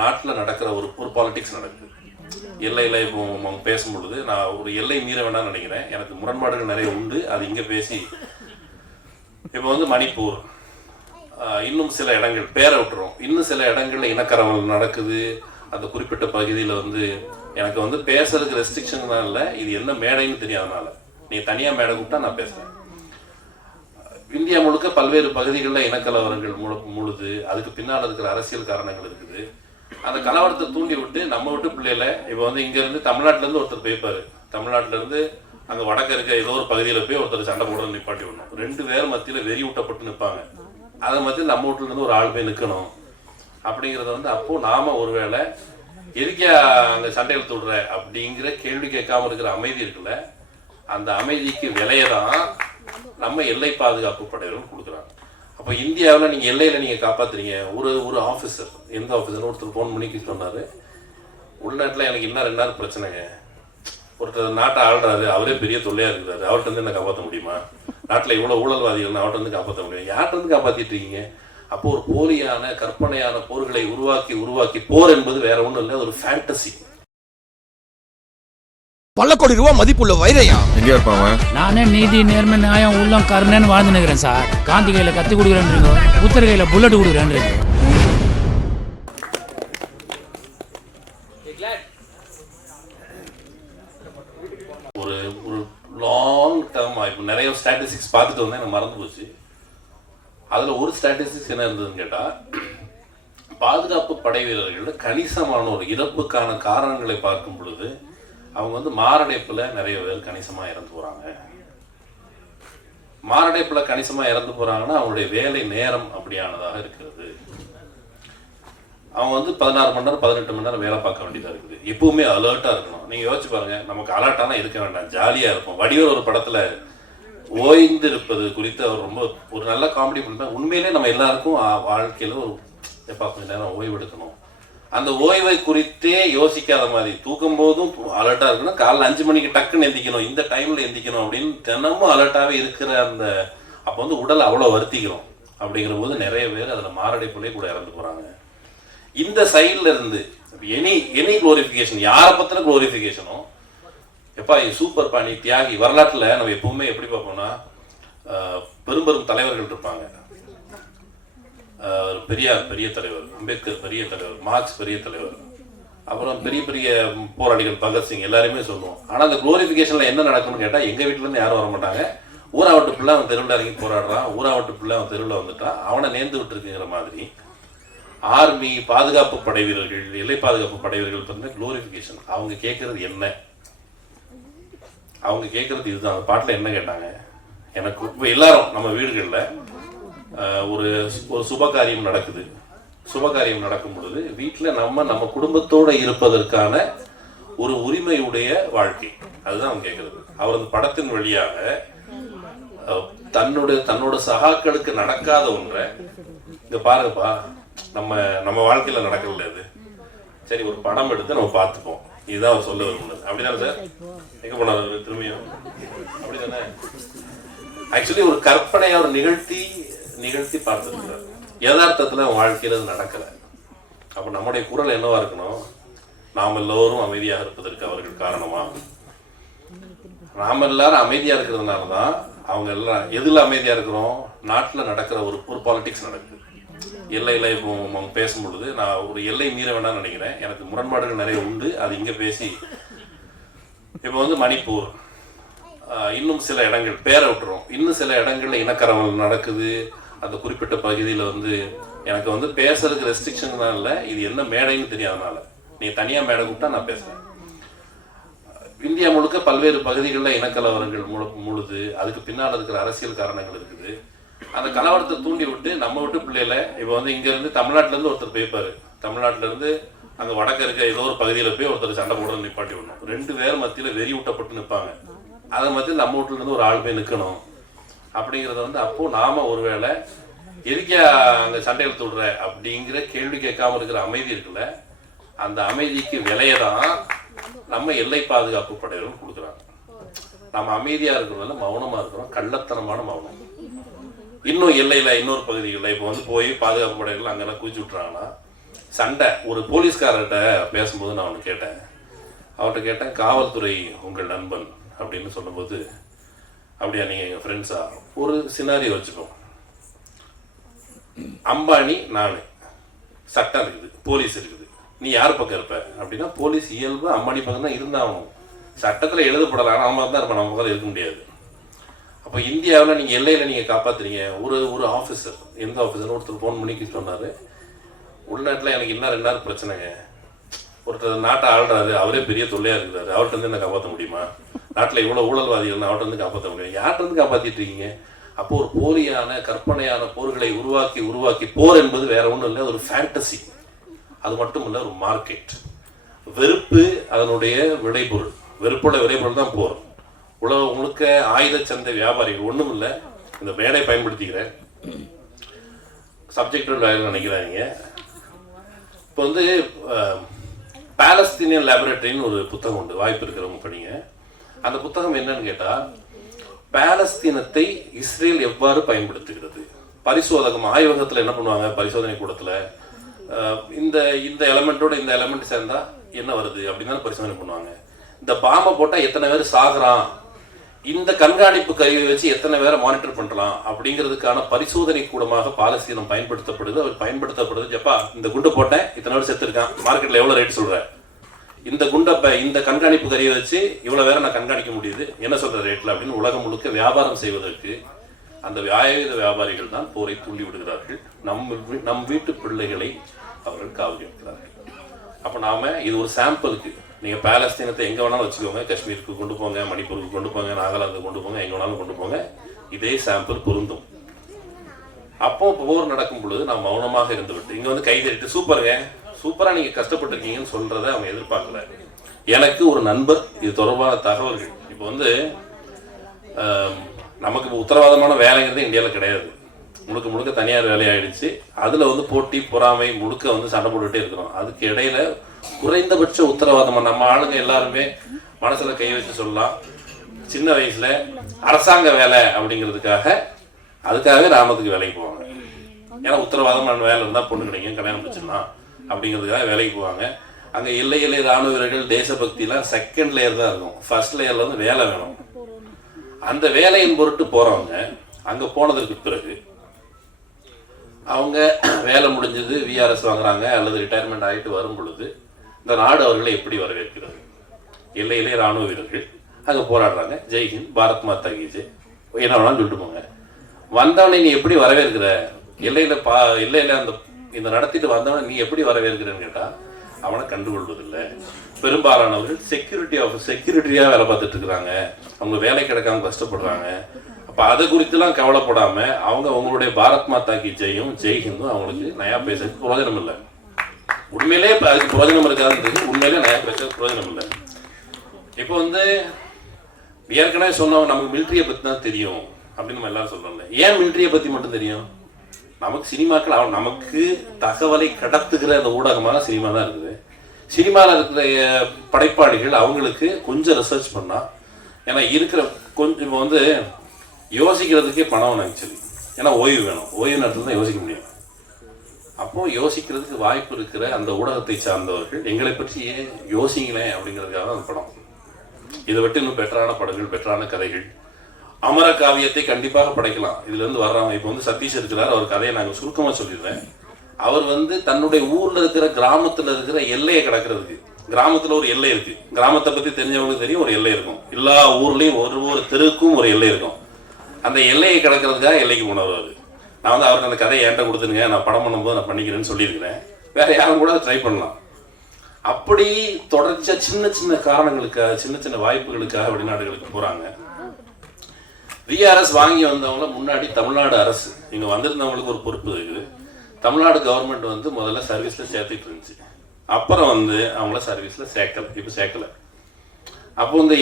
நாட்டில் நடக்கிற ஒரு பாலிடிக்ஸ் நடக்குது. எல்லையில் இப்போ அவங்க பேசும்பொழுது நான் ஒரு எல்லை மீற வேண்டாம்னு நினைக்கிறேன். எனக்கு முரண்பாடுகள் நிறைய உண்டு. அது இங்கே பேசி இப்போ வந்து மணிப்பூர், இன்னும் சில இடங்கள் பேரை விட்டுரும், இன்னும் சில இடங்களில் இனக்கரவல் நடக்குது. அந்த குறிப்பிட்ட பகுதியில் வந்து எனக்கு வந்து பேசுறதுக்கு ரெஸ்ட்ரிக்ஷன் தான் இல்லை, இது என்ன மேடைன்னு தெரியாதனால நீங்கள் தனியாக மேடை கூப்பிட்டா நான் பேசுகிறேன். இந்தியா முழுக்க பல்வேறு பகுதிகளில் இனக்கலவரங்கள் முழுது. அதுக்கு பின்னால் இருக்கிற அரசியல் காரணங்கள் இருக்குது. அந்த கலவரத்தை தூண்டி விட்டு நம்ம விட்டு பிள்ளைகளை இப்போ வந்து இங்கேருந்து தமிழ்நாட்டிலேருந்து ஒருத்தர் போய்ப்பார், தமிழ்நாட்டிலேருந்து அங்கே வடக்கு இருக்க ஏதோ ஒரு பகுதியில் போய் ஒருத்தர் சண்டை போடுற நிப்பாட்டி விடணும். 2 பேர் மத்தியில் வெறி ஊட்டப்பட்டு நிற்பாங்க. அதை மத்தியில் நம்ம வீட்டிலேருந்து ஒரு ஆள் போய் நிற்கணும் அப்படிங்கிறத வந்து அப்போது நாம் ஒருவேளை எதுக்கே அங்கே சண்டை இழுத்து விடுற அப்படிங்கிற கேள்வி கேட்காம இருக்கிற அமைதி இருக்குல்ல, அந்த அமைதிக்கு விலையை தான் நம்ம எல்லை பாதுகாப்பு படையினரும் கொடுக்குறாங்க. அப்போ இந்தியாவில் நீங்கள் எல்லையில் நீங்கள் காப்பாற்றுறீங்க. ஒரு ஆஃபீஸர், எந்த ஆஃபீஸர் ஒருத்தர் ஃபோன் பண்ணி சொன்னார், உள்நாட்டில் எனக்கு இன்னும் 2 நாள் பிரச்சனைங்க, ஒருத்தர் நாட்டை ஆள்றாரு, அவரே பெரிய தொல்லையாக இருக்கிறாரு, அவர்கிட்ட வந்து என்ன காப்பாற்ற முடியுமா? நாட்டில் இவ்வளோ ஊழல்வாதிகள் அவர்கிட்ட வந்து காப்பாற்ற முடியும், யார்கிட்ட வந்து காப்பாற்றிட்டு இருக்கீங்க? அப்போ ஒரு போலியான கற்பனையான போர்களை உருவாக்கி போர் என்பது வேற ஒன்றும் இல்லை, ஒரு ஃபேண்டசி. பல கோடி ரூபாய் மதிப்புள்ள வைரையா எங்க இருப்பாங்க? நானே நீதி நேர்மை நியாயம் உள்ளம் கருணன்னு வாழ்ந்து நிற்கிறேன் சார். காந்தி கையில கத்தி கொடுக்குறேன்றீங்க, புத்தர் கையில புல்லட் கொடுக்குறேன்றீங்க. ஒரு லாங் டேர்ம் இப்போ நிறைய ஸ்டாட்டிஸ்டிக்ஸ் பார்த்துட்டு வந்தேன், எனக்கு மறந்து போச்சு. அதில் ஒரு ஸ்டாட்டிஸ்டிக்ஸ் என்ன இருந்ததுன்னு கேட்டால், பாதுகாப்பு படை வீரர்கள் கணிசமான ஒரு இறப்புக்கான காரணங்களை பார்க்கும் பொழுது அவங்க வந்து மாரடைப்பில் நிறைய பேர் கணிசமாக இறந்து போகிறாங்க. மாரடைப்பில் கணிசமாக இறந்து போகிறாங்கன்னா அவங்களுடைய வேலை நேரம் அப்படியானதாக இருக்கிறது. அவங்க வந்து 16 மணி நேரம் 18 மணி நேரம் வேலை பார்க்க வேண்டியதாக இருக்குது. எப்பவுமே அலர்ட்டாக இருக்கணும். நீங்கள் யோசிச்சு பாருங்கள், நமக்கு அலர்ட்டானா இருக்க வேண்டாம், ஜாலியாக இருப்போம். வடிவேல் ஒரு படத்தில் ஓய்ந்து இருப்பது குறித்து அவர் ரொம்ப ஒரு நல்ல காமெடி பண்ணுறாங்க. உண்மையிலே நம்ம எல்லாருக்கும் வாழ்க்கையில் ஒரு எப்போ கொஞ்சம் நேரம் ஓய்வு எடுக்கணும். அந்த ஓய்வை குறித்தே யோசிக்காத மாதிரி, தூக்கும் போதும் அலர்ட்டாக இருக்கணும், காலைல 5 மணிக்கு டக்குன்னு எந்திக்கணும், இந்த டைமில் எந்திக்கணும் அப்படின்னு தினமும் அலர்ட்டாகவே இருக்கிற அந்த அப்போ வந்து உடல் அவ்வளோ வருத்திக்கிறோம். அப்படிங்கிற போது நிறைய பேர் அதில் மாரடைப்புலேயே கூட இறந்து போகிறாங்க. இந்த சைடில் இருந்து எனி குளோரிஃபிகேஷன், யாரை பற்றின குளோரிஃபிகேஷனும் எப்பா சூப்பர் பாணி தியாகி. வரலாற்றில் நம்ம எப்பவுமே எப்படி பார்ப்போம்னா, பெரும் தலைவர்கள் இருப்பாங்க. பெரியார் பெரிய தலைவர், அம்பேத்கர் பெரிய தலைவர், மார்க்ஸ் பெரிய தலைவர், அப்புறம் பெரிய போராளிகள் பகத்சிங் எல்லாருமே சொல்லுவோம். ஆனால் அந்த குளோரிஃபிகேஷனில் என்ன நடக்கும்னு கேட்டால், எங்கள் வீட்டிலேருந்து யாரும் வர மாட்டாங்க. ஊராவட்டு பிள்ளை அவன் தெருவில் இறங்கி போராடுறான், ஊராவட்டு பிள்ளை அவன் தெருவில் வந்துட்டான், அவனை நேர்ந்து விட்டுருக்குங்கிற மாதிரி ஆர்மி, பாதுகாப்பு படை வீரர்கள், எல்லை பாதுகாப்பு படை வீரர்கள் பார்த்தீங்கன்னா குளோரிஃபிகேஷன். அவங்க கேட்கறது என்ன? அவங்க கேட்கறது இதுதான். அந்த பாட்டில் என்ன கேட்டாங்க? எனக்கு இப்போ எல்லாரும் நம்ம வீடுகளில் ஒரு சுபகாரியம் நடக்குது. சுபகாரியம் நடக்கும் பொழுது வீட்டில் நம்ம குடும்பத்தோடு இருப்பதற்கான ஒரு உரிமையுடைய வாழ்க்கை, அதுதான் அவங்க கேட்கறது. அவர் அந்த படத்தின் வழியாக தன்னோட சகாக்களுக்கு நடக்காத ஒன்றை இங்க பாருங்கப்பா, நம்ம வாழ்க்கையில நடக்கல அது, சரி ஒரு படம் எடுத்து நம்ம பார்த்துப்போம், இதுதான் அவர் சொல்ல விரும்புனது. அப்படிதானே சார்? எங்க போனார் திரும்பியும்? அப்படிதானே? ஆக்சுவலி ஒரு கற்பனையா ஒரு நிகழ்த்தி பார்த்துருக்கிறார். யதார்த்தத்துல வாழ்க்கையில அது நடக்கல. அப்ப நம்முடைய குரல் என்னவா இருக்கணும்? நாம் எல்லோரும் அமைதியாக இருப்பதற்கு அவர்கள் காரணமா? நாம எல்லாரும் அமைதியா இருக்கிறதுனாலதான் அவங்க எல்லாம் எதுல அமைதியா இருக்கிறோம்? நாட்டுல நடக்கிற ஒரு பாலிடிக்ஸ் நடக்குது. எல்லையில இப்போ அவங்க பேசும்பொழுது நான் ஒரு எல்லை மீற வேண்டாம்னு நினைக்கிறேன். எனக்கு முரண்பாடுகள் நிறைய உண்டு. அது இங்க பேசி இப்போ வந்து மணிப்பூர், இன்னும் சில இடங்கள் பேரை விட்டுரும், இன்னும் சில இடங்கள்ல இனக்கரவல் நடக்குது. அந்த குறிப்பிட்ட பகுதியில் வந்து எனக்கு வந்து பேசுறதுக்கு ரெஸ்ட்ரிக்ஷன் தான் இல்லை, இது என்ன மேடைன்னு தெரியாதனால நீங்கள் தனியாக மேடை கூப்பிட்டா நான் பேசுகிறேன். இந்தியா முழுக்க பல்வேறு பகுதிகளில் இனக்கலவரங்கள் முழுது. அதுக்கு பின்னால் இருக்கிற அரசியல் காரணங்கள் இருக்குது. அந்த கலவரத்தை தூண்டி விட்டு நம்ம விட்டு பிள்ளைகளை இப்போ வந்து இங்கேருந்து தமிழ்நாட்டிலேருந்து ஒருத்தர் போய்ப்பார், தமிழ்நாட்டிலேருந்து அங்கே வடக்கு இருக்க ஏதோ ஒரு பகுதியில் போய் ஒருத்தர் சண்டை போடுற நிப்பாட்டி விடணும். 2 பேர் மத்தியில் வெறி ஊட்டப்பட்டு நிற்பாங்க. அதை மத்தியில் நம்ம வீட்டிலேருந்து ஒரு ஆள் போய் நிற்கணும் அப்படிங்கிறத வந்து அப்போது நாம் ஒருவேளை எதுக்கே அங்கே சண்டை இழுத்து விடுற அப்படிங்கிற கேள்வி கேட்காம இருக்கிற அமைதி இருக்குல்ல, அந்த அமைதிக்கு விலையை தான் நம்ம எல்லை பாதுகாப்பு படையினரும் கொடுக்குறாங்க. நம்ம அமைதியாக இருக்கிறதுனால மௌனமாக இருக்கிறோம், கள்ளத்தனமான மௌனம். இன்னும் எல்லையில் இன்னொரு பகுதிகளில் இப்போ வந்து போய் பாதுகாப்பு படையினர் அங்கெல்லாம் குதிச்சு விட்றாங்கன்னா சண்டை. ஒரு போலீஸ்காரர்கிட்ட பேசும்போது நான் ஒன்று கேட்டேன். அவர்கிட்ட கேட்டேன், காவல்துறை உங்கள் நண்பன் அப்படின்னு சொல்லும்போது, அப்படியா நீங்கள் எங்கள் ஃப்ரெண்ட்ஸா? ஒரு சினாரியோ வச்சுப்போம். அம்பானி நான், சட்டம் இருக்குது, போலீஸ் இருக்குது, நீ யார் பக்கம் இருப்ப அப்படின்னா போலீஸ் இயல்பு அம்பானி பக்கம் தான் இருந்தாகணும். சட்டத்தில் எழுதப்படலாம், நம்ம தான் இருப்போம், நம்ம பக்கம் இருக்க முடியாது. அப்போ இந்தியாவில் நீங்கள் எல்லையில் நீங்கள் காப்பாற்றுறீங்க. ஒரு ஆஃபீஸர், எந்த ஆஃபீஸர் ஒருத்தர் ஃபோன் பண்ணி சொன்னார், உள்நாட்டில் எனக்கு இன்னும் 2 நாள் பிரச்சனைங்க, ஒருத்தர் நாட்டை ஆள்றாரு, அவரே பெரிய தொல்லையாக இருக்கிறாரு, அவர்கிட்ட வந்து என்ன காப்பாற்ற முடியுமா? நாட்டில் இவ்வளோ ஊழல்வாதிகள், அவர்கிட்ட வந்து காப்பாற்ற முடியும். யார்கிட்ட வந்து காப்பாற்றிட்டு இருக்கீங்க? அப்போ ஒரு போலியான கற்பனையான போர்களை உருவாக்கி போர் என்பது வேற ஒன்றும் இல்லை, ஒரு ஃபேண்டசி. அது மட்டும் இல்லை, ஒரு மார்க்கெட். வெறுப்பு அதனுடைய விளைபொருள், வெறுப்புள்ள விளைபொருள் தான் போர். உலகம் முழுக்க ஆயுத சந்தை வியாபாரிகள். ஒன்றும் இல்லை, இந்த மேடை பயன்படுத்திக்கிறேன், சப்ஜெக்ட் நினைக்கிறாங்க. இப்போ வந்து பாலஸ்தீனியன் லேபரேட்டரின்னு ஒரு புத்தகம் உண்டு, வாய்ப்பு இருக்கிறவங்க படிங்க. அந்த புத்தகம் என்னன்னு கேட்டால், பாலஸ்தீனத்தை இஸ்ரேல் எவ்வாறு பயன்படுத்துகிறது. பரிசோதகம் ஆய்வகத்தில் என்ன பண்ணுவாங்க, பரிசோதனை கூடத்தில் இந்த இந்த எலமெண்ட்டோட இந்த எலமெண்ட் சேர்ந்தா என்ன வருது அப்படின்னு தான் பரிசோதனை பண்ணுவாங்க. இந்த பாம்பை போட்டால் எத்தனை பேர் சாகுறான், இந்த கண்காணிப்பு கருவியை வச்சு எத்தனை பேரை மானிட்டர் பண்ணலாம் அப்படிங்கிறதுக்கான பரிசோதனை கூடமாக பாலஸ்தீனம் பயன்படுத்தப்படுது. அவர் பயன்படுத்தப்படுது. ஜப்பா, இந்த குண்டை போட்டேன், இத்தனை பேர் செத்துருக்கான், மார்க்கெட்டில் எவ்வளோ ரேட் சொல்கிறேன், இந்த குண்டை இந்த கண்காணிப்பு கருவியை வச்சு இவ்வளோ வேற நான் கண்காணிக்க முடியுது, என்ன சொல்கிற ரேட்டில் அப்படின்னு உலகம் முழுக்க வியாபாரம் செய்வதற்கு அந்த ஆயுத வியாபாரிகள் தான் போரை தூண்டி விடுகிறார்கள். நம் வீட்டு பிள்ளைகளை அவர்கள் காவு கேட்கிறார்கள். அப்போ நாம இது ஒரு சாம்பிளுக்கு, நீங்கள் பாலஸ்தீனத்தை எங்கே வேணாலும் வச்சுக்கோங்க, காஷ்மீருக்கு கொண்டு போங்க, மணிப்பூருக்கு கொண்டு போங்க, நாகாலாந்துக்கு கொண்டு போங்க, எங்கே வேணாலும் கொண்டு போங்க, இதே சாம்பிள் பொருந்தும். அப்போ போர் நடக்கும் பொழுது நாம் மௌனமாக இருந்து விட்டு இங்கே வந்து கைதறிட்டு சூப்பருங்க, சூப்பராக நீங்கள் கஷ்டப்பட்டுருக்கீங்கன்னு சொல்கிறத அவங்க எதிர்பார்க்கல. எனக்கு ஒரு நண்பர் இது தொடர்பான தகவல்கள், இப்போ வந்து நமக்கு இப்போ உத்தரவாதமான வேலைங்கிறது இந்தியாவில் கிடையாது, முழுக்க தனியார் வேலையாயிடுச்சு. அதில் வந்து போட்டி பொறாமை முழுக்க வந்து சண்டை போட்டுகிட்டே இருக்கிறோம். அதுக்கு இடையில குறைந்தபட்ச உத்தரவாதமாக நம்ம ஆளுங்க எல்லாருமே மனசில் கை வச்சு சொல்லலாம், சின்ன வயசில் அரசாங்க வேலை அதுக்காகவே ராமத்துக்கு வேலைக்கு போவாங்க. ஏன்னா உத்தரவாதமான வேலை இருந்தால் பொண்ணு கிடைக்கும், கல்யாணம் முடிச்சிடலாம் அப்படிங்கிறதுக்காக வேலைக்கு போவாங்க. அங்கே எல்லை ராணுவ வீரர்கள் தேசபக்திலாம் செகண்ட் லேயர் தான் இருக்கும், ஃபர்ஸ்ட் லேயரில் வந்து வேலை வேணும். அந்த வேலையின் பொருட்டு போகிறவங்க அங்கே போனதற்கு பிறகு அவங்க வேலை முடிஞ்சது, விஆர்எஸ் வாங்குறாங்க அல்லது ரிட்டையர்மெண்ட் ஆகிட்டு வரும் பொழுது இந்த நாடு அவர்களை எப்படி வரவேற்கிறது? எல்லையிலே ராணுவ வீரர்கள் அங்கே போராடுறாங்க, ஜெய்ஹிந்த், பாரத் மாதா கி ஜெய், என்ன வேணாலும் சொல்லிட்டு போங்க. வந்தவனை நீ எப்படி வரவேற்கிற? எல்லையில் அந்த இந்த நடத்திட்டு வந்தவனை நீ எப்படி வரவேற்கிறன்னு கேட்டால் அவனை கண்டுகொள்வதில்லை. பெரும்பாலானவர்கள் செக்யூரிட்டியாக வேலை பார்த்துட்டு இருக்கிறாங்க, அவங்க வேலை கிடைக்காம கஷ்டப்படுறாங்க. அப்போ அதை குறித்துலாம் கவலைப்படாமல் அவங்க அவங்களுடைய பாரத் மாதா கி ஜெயும் ஜெய்ஹிந்தும் அவங்களுக்கு நயா பேசுறதுக்கு பிரயோஜனம் இல்லை. உண்மையிலே அதுக்கு பிரயோஜனம் இருக்காதுன்றது, உண்மையிலே நயா பேசுறதுக்கு பிரயோஜனம் இல்லை. இப்போ வந்து ஏற்கனவே சொன்னவங்க நமக்கு மிலிட்ரியை பற்றி தான் தெரியும் அப்படின்னு நம்ம எல்லாரும் சொல்கிறோம்ல. ஏன் மிலிட்ரியை பற்றி மட்டும் தெரியும்? நமக்கு சினிமாக்கள் நமக்கு தகவலை கடத்துகிற அந்த ஊடகமாக சினிமா தான் இருக்குது. சினிமாவில் இருக்கிற படைப்பாளிகள் அவங்களுக்கு கொஞ்சம் ரிசர்ச் பண்ணால், ஏன்னா இருக்கிற கொஞ்சம் இப்போ வந்து யோசிக்கிறதுக்கே பணம் வேணும் ஆக்சுவலி, ஏன்னா ஓய்வு வேணும், ஓய்வு நேரத்தில் தான் யோசிக்க முடியும். அப்போது யோசிக்கிறதுக்கு வாய்ப்பு இருக்கிற அந்த ஊடகத்தை சார்ந்தவர்கள் எங்களை பற்றி ஏன் யோசிங்களேன் அப்படிங்கிறதுக்காக தான் அந்த படம். இதை விட்டு இன்னும் பெட்டரான படங்கள், பெட்டரான கதைகள், அமர காவியத்தை கண்டிப்பாக படைக்கலாம். இதுலேருந்து வர்றாங்க. இப்போ வந்து சதீஷ் இருக்கிறார், அவர் கதையை நாங்கள் சுருக்கமாக சொல்லிடுறேன். அவர் வந்து தன்னுடைய ஊரில் இருக்கிற கிராமத்தில் இருக்கிற எல்லையை கடக்கிறதுக்கு, கிராமத்தில் ஒரு எல்லை இருக்குது, கிராமத்தை பற்றி தெரிஞ்சவங்களுக்கு தெரியும், ஒரு எல்லை இருக்கும். எல்லா ஊர்லேயும் ஒரு தெருவுக்கும் ஒரு எல்லை இருக்கும். அந்த எல்லையை கடக்கிறதுக்காக எல்லைக்கு போனவர். நான் வந்து அவருக்கு அந்த கதையை என்கிட்ட கொடுத்துருங்க, நான் படம் பண்ணும்போது நான் பண்ணிக்கிறேன்னு சொல்லியிருக்கிறேன். வேற யாரும் கூட ட்ரை பண்ணலாம். அப்படி தொடர்ச்சியாக சின்ன சின்ன காரணங்களுக்காக, சின்ன சின்ன வாய்ப்புகளுக்காக வெளிநாடுகளுக்கு போகிறாங்க. விஆர்எஸ் வாங்கி வந்தவங்கள முன்னாடி தமிழ்நாடு அரசு, இங்கே வந்திருந்தவங்களுக்கு ஒரு பொறுப்பு இருக்குது. தமிழ்நாடு கவர்மெண்ட் வந்து முதல்ல சர்வீஸில் சேர்த்துட்டு இருந்துச்சு, அப்புறம் வந்து அவங்கள சர்வீஸில் சேர்க்கலை, இப்போ சேர்க்கலை. அப்போ இந்த